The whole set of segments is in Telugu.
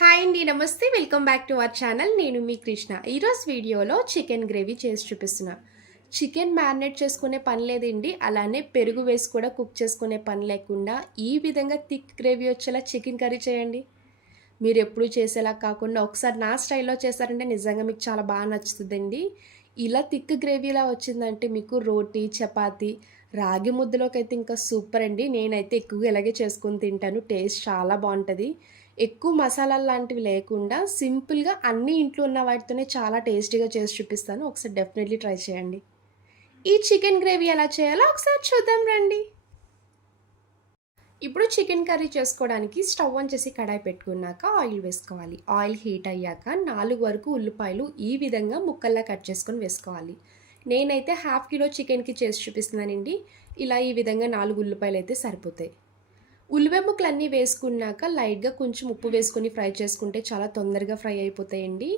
హాయ్ అండి నమస్తే. Welcome back to our channel నేను మీ కృష్ణ. ఈరోజు వీడియోలో చికెన్ గ్రేవీ చేసి చూపిస్తున్నా. చికెన్ మ్యారినేట్ చేసుకునే పని లేదండి. అలానే పెరుగు వేసి కూడా కుక్ చేసుకునే పని లేకుండా ఈ విధంగా థిక్ గ్రేవీ వచ్చేలా చికెన్ కర్రీ చేయండి. మీరు ఎప్పుడు చేసేలా కాకుండా ఒకసారి నా స్టైల్లో చేశారంటే నిజంగా మీకు చాలా బాగా నచ్చుతుందండి. ఇలా థిక్ గ్రేవీలా వచ్చిందంటే మీకు రోటీ చపాతీ రాగి ముద్దలోకి అయితే ఇంకా సూపర్ అండి. నేనైతే ఎక్కువగా ఇలాగే చేసుకుని తింటాను. టేస్ట్ చాలా బాగుంటుంది. ఎక్కువ మసాలాలు లాంటివి లేకుండా సింపుల్గా అన్ని ఇంట్లో ఉన్న వాటితోనే చాలా టేస్టీగా చేసి చూపిస్తాను. ఒకసారి డెఫినెట్లీ ట్రై చేయండి. ఈ చికెన్ గ్రేవీ ఎలా చేయాలో ఒకసారి చూద్దాం రండి. ఇప్పుడు చికెన్ కర్రీ చేసుకోవడానికి స్టవ్ ఆన్ చేసి కడాయి పెట్టుకున్నాక ఆయిల్ వేసుకోవాలి. ఆయిల్ హీట్ అయ్యాక నాలుగు వరకు ఉల్లిపాయలు ఈ విధంగా ముక్కల్లా కట్ చేసుకొని వేసుకోవాలి. నేనైతే హాఫ్ కిలో చికెన్కి చేసి చూపిస్తున్నానండి. ఇలా ఈ విధంగా నాలుగు ఉల్లిపాయలు అయితే సరిపోతాయి. ఉల్లిపాయ అన్నీ వేసుకున్నాక లైట్గా కొంచెం ఉప్పు వేసుకొని ఫ్రై చేసుకుంటే చాలా తొందరగా ఫ్రై అయిపోతాయండి.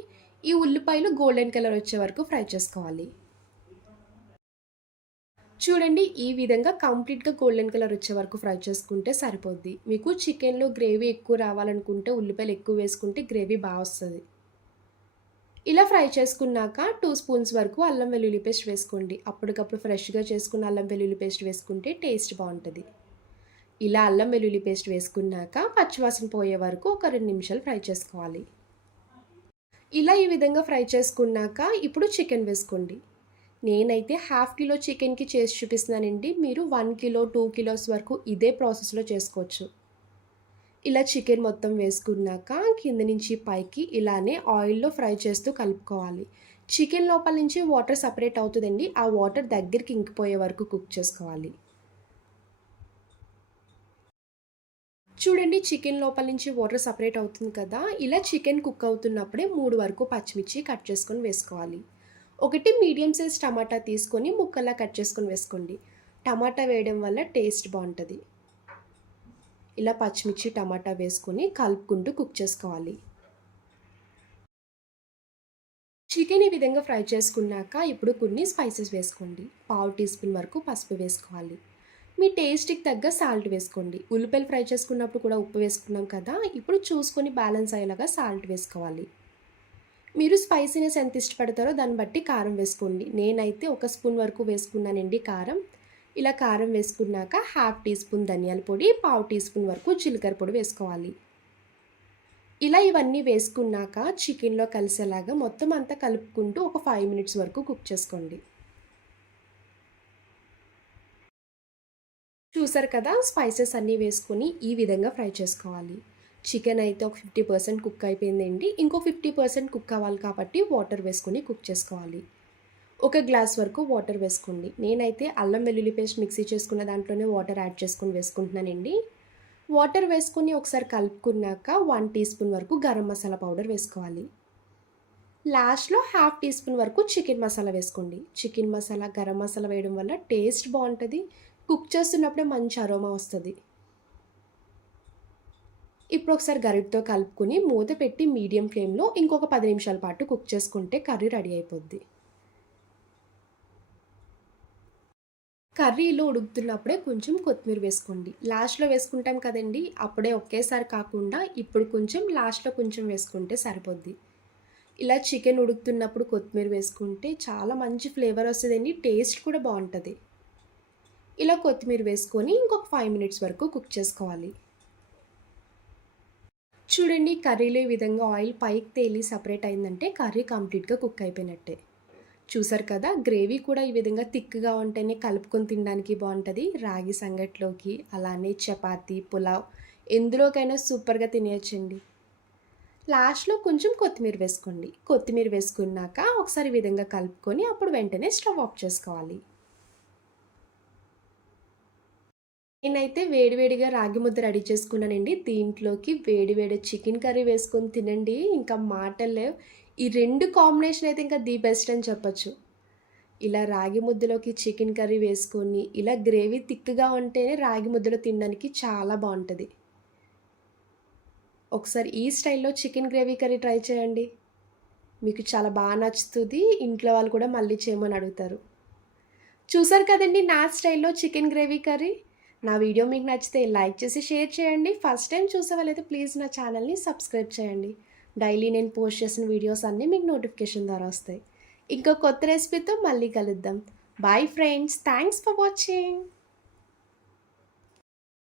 ఈ ఉల్లిపాయలు గోల్డెన్ కలర్ వచ్చే వరకు ఫ్రై చేసుకోవాలి. చూడండి ఈ విధంగా కంప్లీట్గా గోల్డెన్ కలర్ వచ్చే వరకు ఫ్రై చేసుకుంటే సరిపోద్ది. మీకు చికెన్లో గ్రేవీ ఎక్కువ రావాలనుకుంటే ఉల్లిపాయలు ఎక్కువ వేసుకుంటే గ్రేవీ బాగా వస్తుంది. ఇలా ఫ్రై చేసుకున్నాక టూ స్పూన్స్ వరకు అల్లం వెల్లుల్లి పేస్ట్ వేసుకోండి. అప్పటికప్పుడు ఫ్రెష్గా చేసుకున్న అల్లం వెల్లుల్లి పేస్ట్ వేసుకుంటే టేస్ట్ బాగుంటుంది. ఇలా అల్లం వెల్లుల్లి పేస్ట్ వేసుకున్నాక పచ్చివాసన పోయే వరకు ఒక రెండు నిమిషాలు ఫ్రై చేసుకోవాలి. ఇలా ఈ విధంగా ఫ్రై చేసుకున్నాక ఇప్పుడు చికెన్ వేసుకోండి. నేనైతే హాఫ్ కిలో చికెన్కి చేసి చూపిస్తున్నానండి. మీరు వన్ కిలో టూ కిలోస్ వరకు ఇదే ప్రాసెస్లో చేసుకోవచ్చు. ఇలా చికెన్ మొత్తం వేసుకున్నాక కింద నుంచి పైకి ఇలానే ఆయిల్లో ఫ్రై చేస్తూ కలుపుకోవాలి. చికెన్ లోపల నుంచి వాటర్ సపరేట్ అవుతుందండి. ఆ వాటర్ దగ్గరికి ఇంకిపోయే వరకు కుక్ చేసుకోవాలి. చూడండి చికెన్ లోపల నుంచి వాటర్ సపరేట్ అవుతుంది కదా. ఇలా చికెన్ కుక్ అవుతున్నప్పుడే మూడు వరకు పచ్చిమిర్చి కట్ చేసుకొని వేసుకోవాలి. ఒకటి మీడియం సైజ్ టమాటా తీసుకొని ముక్కలా కట్ చేసుకొని వేసుకోండి. టమాటా వేయడం వల్ల టేస్ట్ బాగుంటుంది. ఇలా పచ్చిమిర్చి టమాటా వేసుకొని కలుపుకుంటూ కుక్ చేసుకోవాలి. చికెన్ ఈ విధంగా ఫ్రై చేసుకున్నాక ఇప్పుడు కొన్ని స్పైసెస్ వేసుకోండి. పావు టీ స్పూన్ వరకు పసుపు వేసుకోవాలి. మీ టేస్ట్కి తగ్గ సాల్ట్ వేసుకోండి. ఉల్లిపాయలు ఫ్రై చేసుకున్నప్పుడు కూడా ఉప్పు వేసుకున్నాం కదా ఇప్పుడు చూసుకొని బ్యాలెన్స్ అయ్యేలాగా సాల్ట్ వేసుకోవాలి. మీరు స్పైసీనెస్ ఎంత ఇష్టపడతారో దాన్ని బట్టి కారం వేసుకోండి. నేనైతే ఒక స్పూన్ వరకు వేసుకున్నానండి కారం. ఇలా కారం వేసుకున్నాక హాఫ్ టీ స్పూన్ ధనియాల పొడి పావు టీ స్పూన్ వరకు జీలకర్ర పొడి వేసుకోవాలి. ఇలా ఇవన్నీ వేసుకున్నాక చికెన్లో కలిసేలాగా మొత్తం అంతా కలుపుకుంటూ ఒక ఫైవ్ మినిట్స్ వరకు కుక్ చేసుకోండి. చూసారు కదా స్పైసెస్ అన్నీ వేసుకొని ఈ విధంగా ఫ్రై చేసుకోవాలి. చికెన్ అయితే ఒక ఫిఫ్టీ పర్సెంట్ కుక్ అయిపోయిందండి. ఇంకో ఫిఫ్టీ పర్సెంట్ కుక్ అవ్వాలి కాబట్టి వాటర్ వేసుకొని కుక్ చేసుకోవాలి. ఒక గ్లాస్ వరకు వాటర్ వేసుకోండి. నేనైతే అల్లం వెల్లుల్లి పేస్ట్ మిక్సీ చేసుకున్న దాంట్లోనే వాటర్ యాడ్ చేసుకొని వేసుకుంటున్నానండి. వాటర్ వేసుకొని ఒకసారి కలుపుకున్నాక వన్ టీ స్పూన్ వరకు గరం మసాలా పౌడర్ వేసుకోవాలి. లాస్ట్లో హాఫ్ టీ స్పూన్ వరకు చికెన్ మసాలా వేసుకోండి. చికెన్ మసాలా గరం మసాలా వేయడం వల్ల టేస్ట్ బాగుంటుంది. కుక్ చేస్తున్నప్పుడే మంచి అరోమా వస్తుంది. ఇప్పుడు ఒకసారి గరిటతో కలుపుకొని మూత పెట్టి మీడియం ఫ్లేమ్లో ఇంకొక పది నిమిషాల పాటు కుక్ చేసుకుంటే కర్రీ రెడీ అయిపోద్ది. కర్రీలో ఉడుకుతున్నప్పుడే కొంచెం కొత్తిమీర వేసుకోండి. లాస్ట్లో వేసుకుంటాం కదండి అప్పుడే ఒకేసారి కాకుండా ఇప్పుడు కొంచెం లాస్ట్లో కొంచెం వేసుకుంటే సరిపోద్ది. ఇలా చికెన్ ఉడుకుతున్నప్పుడు కొత్తిమీర వేసుకుంటే చాలా మంచి ఫ్లేవర్ వస్తుందండి టేస్ట్ కూడా బాగుంటుంది. ఇలా కొత్తిమీర వేసుకొని ఇంకొక ఫైవ్ మినిట్స్ వరకు కుక్ చేసుకోవాలి. చూడండి కర్రీలో ఈ విధంగా ఆయిల్ పైకి తేలి సపరేట్ అయిందంటే కర్రీ కంప్లీట్గా కుక్ అయిపోయినట్టే. చూసారు కదా గ్రేవీ కూడా ఈ విధంగా థిక్గా ఉంటేనే కలుపుకొని తినడానికి బాగుంటుంది. రాగి సంగట్లోకి అలానే చపాతీ పులావ్ ఎందులోకైనా సూపర్గా తినేయచ్చండి. లాస్ట్లో కొంచెం కొత్తిమీర వేసుకోండి. కొత్తిమీర వేసుకున్నాక ఒకసారి విధంగా కలుపుకొని అప్పుడు వెంటనే స్టవ్ ఆఫ్ చేసుకోవాలి. నేనైతే వేడివేడిగా రాగి ముద్ద రెడీ చేసుకున్నానండి. దీంట్లోకి వేడివేడి చికెన్ కర్రీ వేసుకొని తినండి. ఇంకా మాటలు ఈ రెండు కాంబినేషన్ అయితే ఇంకా ది బెస్ట్ అని చెప్పచ్చు. ఇలా రాగి ముద్దలోకి చికెన్ కర్రీ వేసుకొని ఇలా గ్రేవీ థిక్గా ఉంటేనే రాగి ముద్దలో తినడానికి చాలా బాగుంటుంది. ఒకసారి ఈ స్టైల్లో చికెన్ గ్రేవీ కర్రీ ట్రై చేయండి. మీకు చాలా బాగా నచ్చుతుంది. ఇంట్లో వాళ్ళు కూడా మళ్ళీ చేయమని అడుగుతారు. చూసారు కదండి నా స్టైల్లో చికెన్ గ్రేవీ కర్రీ? నా వీడియో మీకు నచ్చితే లైక్ చేసి షేర్ చేయండి. ఫస్ట్ టైం చూసే వాళ్ళైతే ప్లీజ్ నా ఛానల్ని సబ్స్క్రైబ్ చేయండి. డైలీ నేను పోస్ట్ చేసిన వీడియోస్ అన్నీ మీకు నోటిఫికేషన్ ద్వారా వస్తాయి. ఇంకో కొత్త రెసిపీతో మళ్ళీ కలుద్దాం. Bye friends thanks for watching